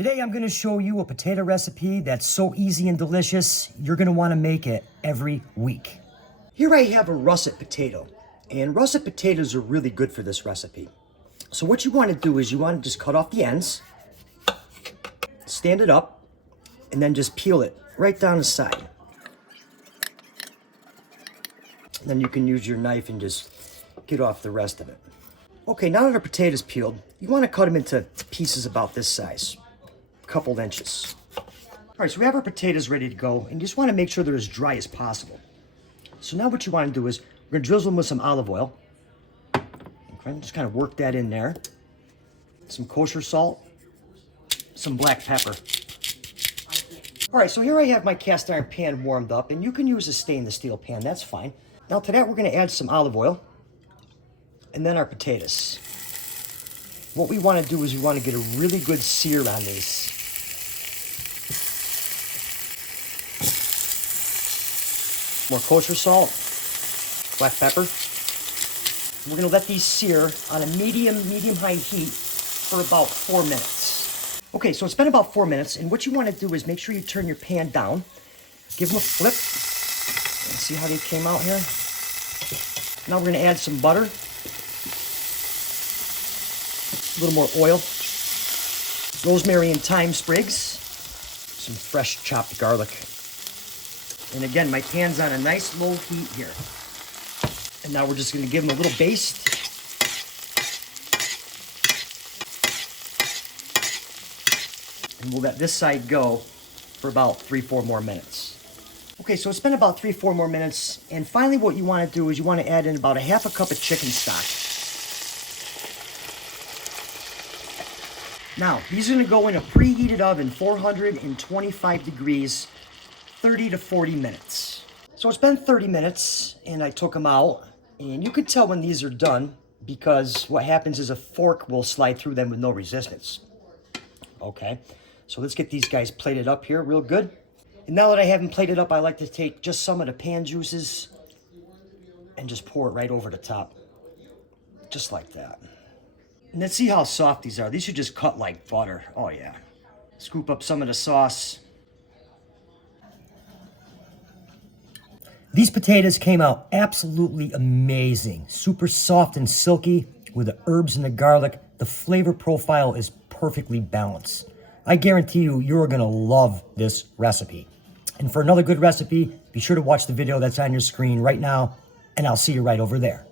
Today I'm going to show you a potato recipe that's so easy and delicious, you're going to want to make it every week. Here I have a russet potato, and russet potatoes are really good for this recipe. So what you want to do is you want to just cut off the ends, stand it up, and then just peel it right down the side. Then you can use your knife and just get off the rest of it. Okay, now that our potatoes peeled, you want to cut them into pieces about this size, a couple inches. All right, so we have our potatoes ready to go, and you just want to make sure they're as dry as possible. So now what you want to do is we're going to drizzle them with some olive oil. Okay, just kind of work that in there. Some kosher salt, some black pepper. All right, so here I have my cast iron pan warmed up, and you can use a stainless steel pan, that's fine. Now to that, we're going to add some olive oil, and then our potatoes. What we want to do is we want to get a really good sear on these. More kosher salt, black pepper. We're going to let these sear on a medium-high heat for about 4 minutes. Okay, so it's been about 4 minutes, and what you want to do is make sure you turn your pan down, give them a flip, and see how they came out here. Now we're going to add some butter, a little more oil, rosemary and thyme sprigs, some fresh chopped garlic. And again, my pan's on a nice low heat here. And now we're just going to give them a little baste. And we'll let this side go for about 3-4 more minutes. Okay, so it's been about 3-4 more minutes. And finally what you want to do is you want to add in about a half a cup of chicken stock. Now, these are going to go in a preheated oven, 425 degrees, 30 to 40 minutes. So it's been 30 minutes, and I took them out. And you can tell when these are done because what happens is a fork will slide through them with no resistance. Okay, so let's get these guys plated up here real good. And now that I have them plated up, I like to take just some of the pan juices and just pour it right over the top. Just like that. And let's see how soft these are. These should just cut like butter. Oh yeah. Scoop up some of the sauce. These potatoes came out absolutely amazing. Super soft and silky with the herbs and the garlic. The flavor profile is perfectly balanced. I guarantee you, you're gonna love this recipe. And for another good recipe, be sure to watch the video that's on your screen right now, and I'll see you right over there.